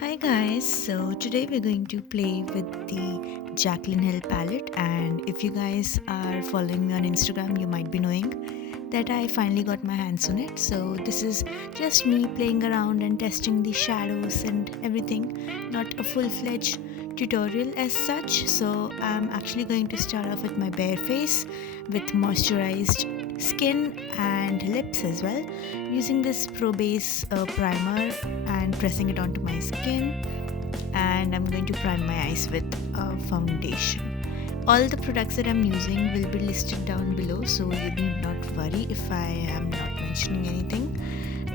Hi guys, so today we're going to play with the Jaclyn Hill palette, and if you guys are following me on Instagram, you might be knowing that I finally got my hands on it. So this is just me playing around and testing the shadows and everything, not a full-fledged tutorial as such. So I'm actually going to start off with my bare face with moisturized skin and lips as well, using this Pro Base primer and pressing it onto my skin, and I'm going to prime my eyes with a foundation. All the products that I'm using will be listed down below, so you need not worry if I am not mentioning anything.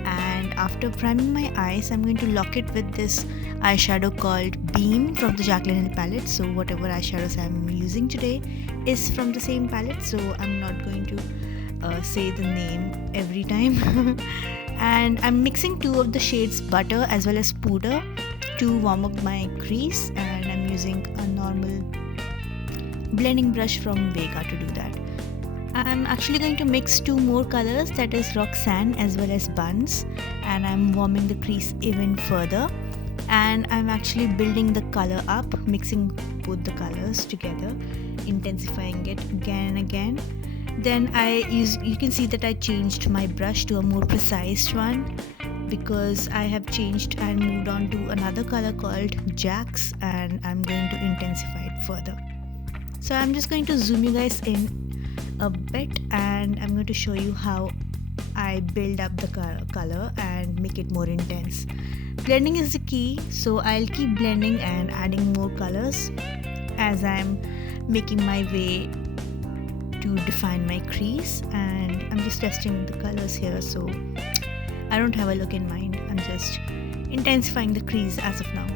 And after priming my eyes, I'm going to lock it with this eyeshadow called Beam from the Jaclyn Hill palette. So whatever eyeshadows I'm using today is from the same palette, so I'm not going to say the name every time. And I'm mixing two of the shades Butter as well as Pooter to warm up my crease, and I'm using a normal blending brush from Vega to do that. I'm actually going to mix two more colors, that is Roxanne as well as Buns, and I'm warming the crease even further, and I'm actually building the color up, mixing both the colors together, intensifying it again and again. Then you can see that I changed my brush to a more precise one because I have changed and moved on to another color called Jacz, and I'm going to intensify it further. So I'm just going to zoom you guys in a bit, and I'm going to show you how I build up the color and make it more intense. Blending is the key, so I'll keep blending and adding more colors as I'm making my way to define my crease. And I'm just testing the colors here, so I don't have a look in mind. I'm just intensifying the crease as of now.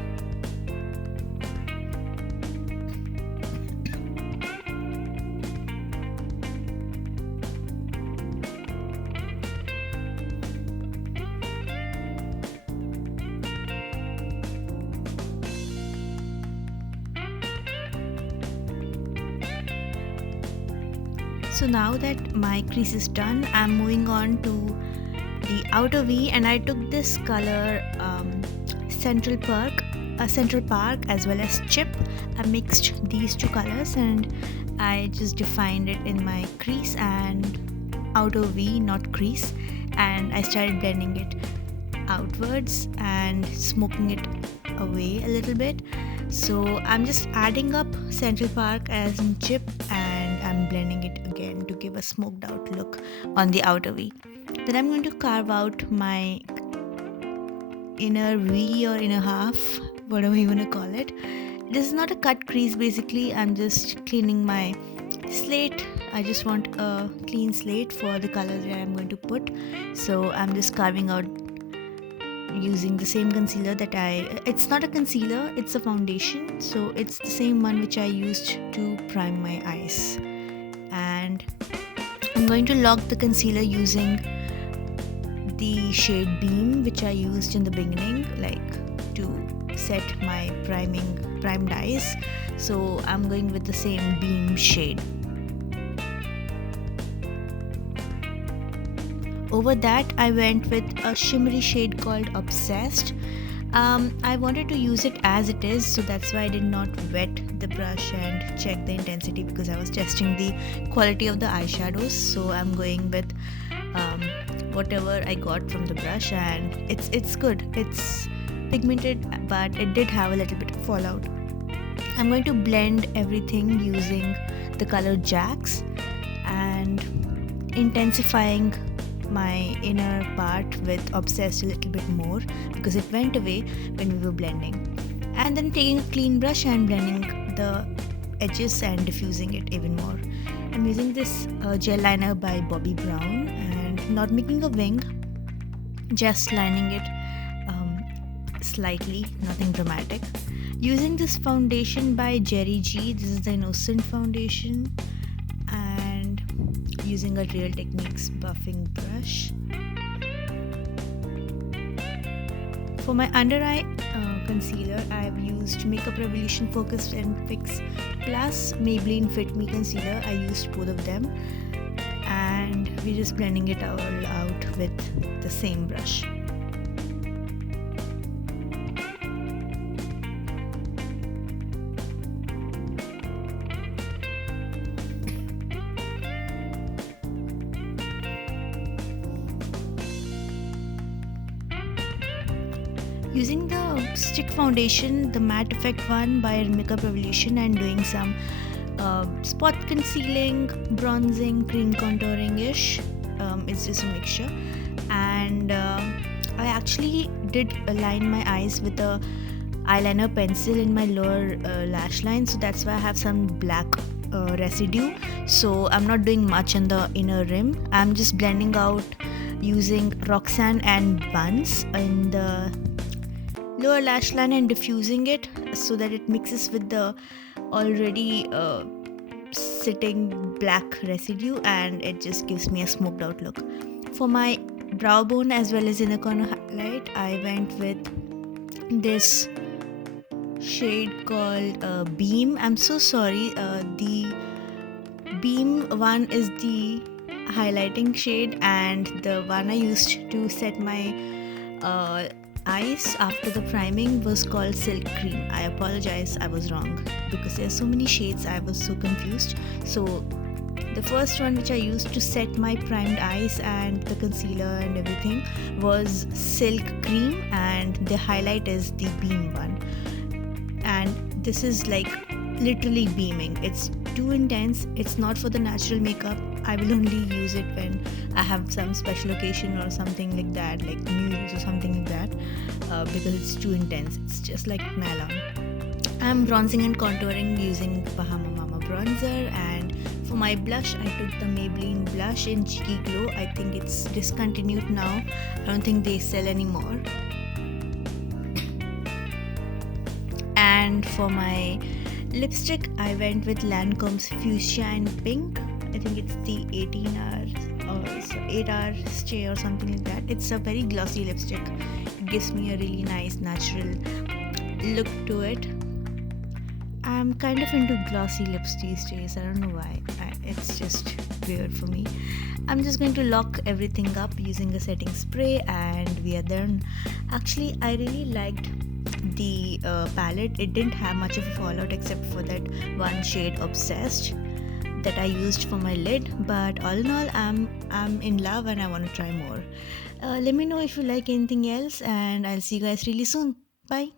So now that my crease is done, I'm moving on to the outer V, and I took this color Central Park as well as Chip. I mixed these two colors and I just defined it in my crease and outer V, not crease, and I started blending it outwards and smoking it away a little bit. So I'm just adding up Central Park as in Chip, and I'm blending it again to give a smoked out look on the outer V. Then I'm going to carve out my inner V or inner half, whatever you want to call it. This is not a cut crease, basically. I'm just cleaning my slate. I just want a clean slate for the colors that I'm going to put. So I'm just carving out using the same concealer that it's not a concealer, it's a foundation, so it's the same one which I used to prime my eyes. And I'm going to lock the concealer using the shade Beam, which I used in the beginning, like to set my primed eyes. So I'm going with the same Beam shade. Over that, I went with a shimmery shade called Obsessed. I wanted to use it as it is, so that's why I did not wet the brush and check the intensity, because I was testing the quality of the eyeshadows. So I'm going with whatever I got from the brush, and it's good. It's pigmented, but it did have a little bit of fallout. I'm going to blend everything using the color Jacz and intensifying my inner part with Obsessed a little bit more because it went away when we were blending. And then taking a clean brush and blending the edges and diffusing it even more. I'm using this gel liner by Bobbi Brown and not making a wing, just lining it slightly, nothing dramatic. Using this foundation by Jerry G, this is the Innocent foundation, and using a Real Techniques buffing brush. For my under eye concealer, I have used Makeup Revolution Focus and Fix plus Maybelline Fit Me concealer. I used both of them, and we're just blending it all out with the same brush. using the stick foundation, the matte effect one by Makeup Revolution, and doing some spot concealing, bronzing, cream contouring ish. It's just a mixture. And I actually did align my eyes with a eyeliner pencil in my lower lash line, so that's why I have some black residue. So I'm not doing much in the inner rim. I'm just blending out using Roxanne and Buns in the lower lash line and diffusing it so that it mixes with the already sitting black residue, and it just gives me a smoked out look. For my brow bone as well as inner corner highlight, I went with this shade called Beam. I'm so sorry, the Beam one is the highlighting shade, and the one I used to set my eyes after the priming was called Silk Cream. I apologize, I was wrong because there are so many shades, I was so confused. So the first one which I used to set my primed eyes and the concealer and everything was Silk Cream, and the highlight is the Beam one. And this is like literally beaming. It's too intense. It's not for the natural makeup. I will only use it when I have some special occasion or something like that, like New Year's or something like that, because it's too intense. It's just like nylon. I'm bronzing and contouring using Bahama bronzer, and for my blush I took the Maybelline blush in Cheeky Glow. I think it's discontinued now. I don't think they sell anymore. And for my lipstick, I went with LANCôME's Fuchsia in pink. I think it's the 18 hours or 8 hour stay or something like that. It's a very glossy lipstick. It gives me a really nice natural look to it. I'm kind of into glossy lips these days. I don't know why. It's just weird for me. I'm just going to lock everything up using a setting spray, and we are done. Actually, I really liked the palette. It didn't have much of a fallout except for that one shade Obsessed that I used for my lid, but all in all I'm in love and I want to try more. Let me know if you like anything else, and I'll see you guys really soon. Bye.